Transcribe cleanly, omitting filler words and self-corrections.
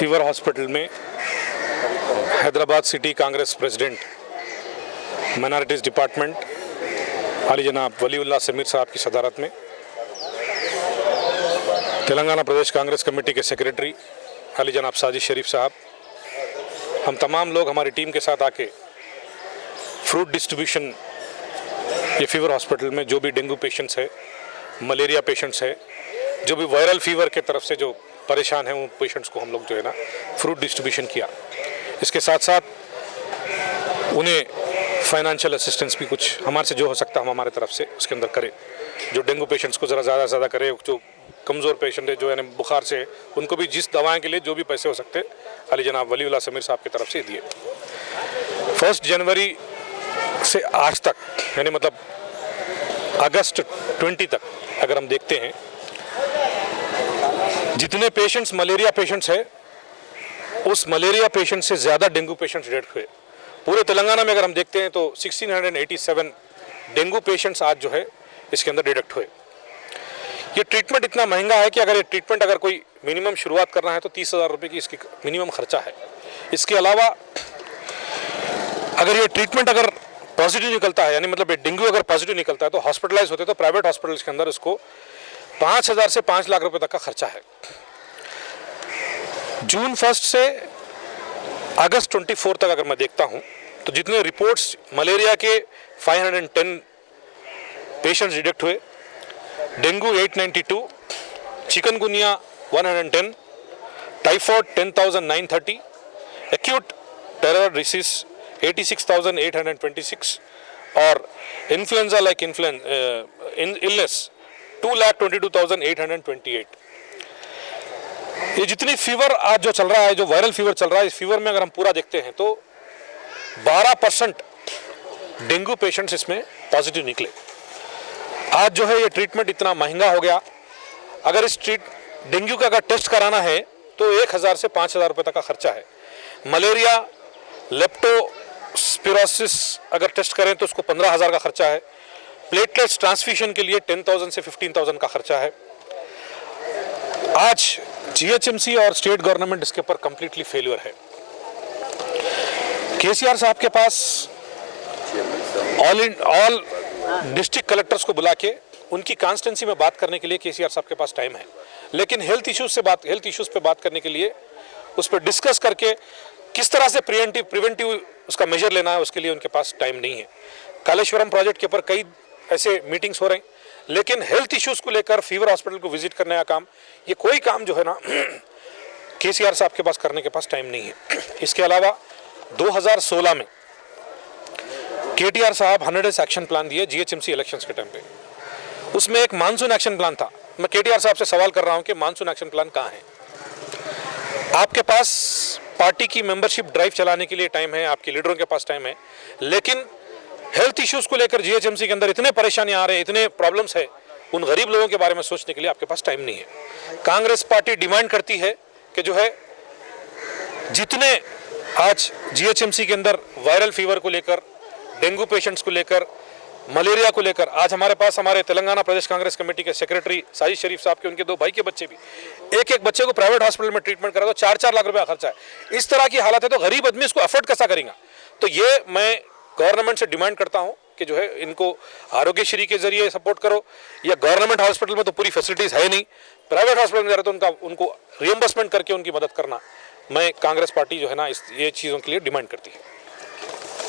Fever hospital में Hyderabad city Congress president minorities department आली जनाब वलीउल्लाह समीर साहब की सदारत में तेलंगाना प्रदेश कांग्रेस कमेटी के सेक्रेटरी आली जनाब साजिद शरीफ साहब, हम तमाम लोग हमारी टीम के साथ आके फ्रूट डिस्ट्रीब्यूशन ये फीवर हॉस्पिटल में जो भी डेंगू पेशेंट्स है, मलेरिया पेशेंट्स है, जो भी वायरल फीवर के तरफ से जो परेशान हैं, उन पेशेंट्स को हम लोग जो है ना फ्रूट डिस्ट्रीब्यूशन किया। इसके साथ साथ उन्हें फाइनेंशियल असिस्टेंस भी कुछ हमारे से जो हो सकता है हम हमारे तरफ से उसके अंदर करें। जो डेंगू पेशेंट्स को ज़रा ज़्यादा से ज़्यादा करे, जो कमज़ोर पेशेंट है, जो यानी बुखार से, उनको भी जिस दवाएं के लिए जो भी पैसे हो सकते अली जनाब वलीउल्लाह समीर साहब की तरफ से दिए। 1 जनवरी से आज तक यानी मतलब अगस्त 20 तक अगर हम देखते हैं, जितने पेशेंट्स मलेरिया पेशेंट्स है, उस मलेरिया पेशेंट से ज़्यादा डेंगू पेशेंट्स डेथ हुए। पूरे तेलंगाना में अगर हम देखते हैं तो 1687 डेंगू पेशेंट्स आज जो है इसके अंदर डिटेक्ट हुए। ये ट्रीटमेंट इतना महंगा है कि अगर ये ट्रीटमेंट अगर कोई मिनिमम शुरुआत करना है तो 30,000 रुपये की इसकी मिनिमम खर्चा है। इसके अलावा अगर ये ट्रीटमेंट अगर पॉजिटिव निकलता है, यानी मतलब डेंगू अगर पॉजिटिव निकलता है तो हॉस्पिटलाइज होते तो प्राइवेट हॉस्पिटल्स के अंदर इसको 5,000 से 5 लाख रुपए तक का खर्चा है। जून 1 से अगस्त 24 तक अगर मैं देखता हूं तो जितने रिपोर्ट्स मलेरिया के 510 पेशेंट्स डिटेक्ट हुए, dengue 892, chikungunya 110, typhoid 10,930, acute terror disease 86,826 और इन्फ्लुएंजा लाइक इलनेस 2,22,828। ये जितनी फीवर आज जो चल रहा है, जो वायरल फीवर चल रहा है, इस फीवर में अगर हम पूरा देखते हैं तो 12% डेंगू पेशेंट्स इसमें पॉजिटिव निकले। आज जो है ये ट्रीटमेंट इतना महंगा हो गया, अगर इस डेंगू का अगर टेस्ट कराना है तो 1,000 से 5,000 रुपये तक का खर्चा है। मलेरिया लेप्टोस्पिरोसिस अगर टेस्ट करें तो उसको 15,000 का खर्चा है। प्लेटलेट्स ट्रांसफ्यूजन के लिए 10,000 से 15,000 का खर्चा है। आज जीएचएमसी और स्टेट गवर्नमेंट इसके ऊपर कंप्लीटली फेल्यूर है। केसीआर साहब के पास ऑल डिस्ट्रिक्ट कलेक्टर्स को बुला के उनकी कॉन्स्टिट्यूंसी में बात करने के लिए केसीआर साहब के पास टाइम है, लेकिन हेल्थ इश्यूज पे बात करने के लिए उस पर डिस्कस करके किस तरह से प्रिवेंटिव उसका मेजर लेना है, उसके लिए उनके पास टाइम नहीं है। कालेश्वरम प्रोजेक्ट के ऊपर कई ऐसे मीटिंग्स हो रहे हैं, लेकिन हेल्थ इश्यूज को लेकर फीवर हॉस्पिटल को विजिट करने का काम, ये कोई काम जो है ना केसीआर साहब के पास करने के पास टाइम नहीं है। इसके अलावा 2016 में केटीआर साहब 100 डेज एक्शन प्लान दिए जीएचएमसी इलेक्शंस के टाइम पे। उसमें एक मानसून एक्शन प्लान था। मैं केटीआर साहब से सवाल कर रहा हूं कि मानसून एक्शन प्लान कहाँ है? आपके पास पार्टी की मेंबरशिप ड्राइव चलाने के लिए टाइम है, आपके लीडरों के पास टाइम है, लेकिन हेल्थ इश्यूज को लेकर जीएचएमसी के अंदर इतने परेशानियां आ रहे हैं, इतने प्रॉब्लम्स है, उन गरीब लोगों के बारे में सोचने के लिए आपके पास टाइम नहीं है। कांग्रेस पार्टी डिमांड करती है कि जो है जितने आज जीएचएमसी के अंदर वायरल फीवर को लेकर, डेंगू पेशेंट्स को लेकर, मलेरिया को लेकर, आज हमारे पास हमारे तेलंगाना प्रदेश कांग्रेस कमेटी के सेक्रेटरी साजिद शरीफ साहब के उनके 2 भाई के बच्चे भी, एक बच्चे को प्राइवेट हॉस्पिटल में ट्रीटमेंट करा तो 4-4 लाख रुपए का खर्चा है। इस तरह की हालत है तो गरीब आदमी इसको अफोर्ड कैसा करेगा? तो ये मैं गवर्नमेंट से डिमांड करता हूं कि जो है इनको आरोग्यश्री के जरिए सपोर्ट करो, या गवर्नमेंट हॉस्पिटल में तो पूरी फैसिलिटीज है नहीं, प्राइवेट हॉस्पिटल में जा रहे तो उनको रियम्बर्समेंट करके उनकी मदद करना, मैं कांग्रेस पार्टी जो है ना ये चीज़ों के लिए डिमांड करती है।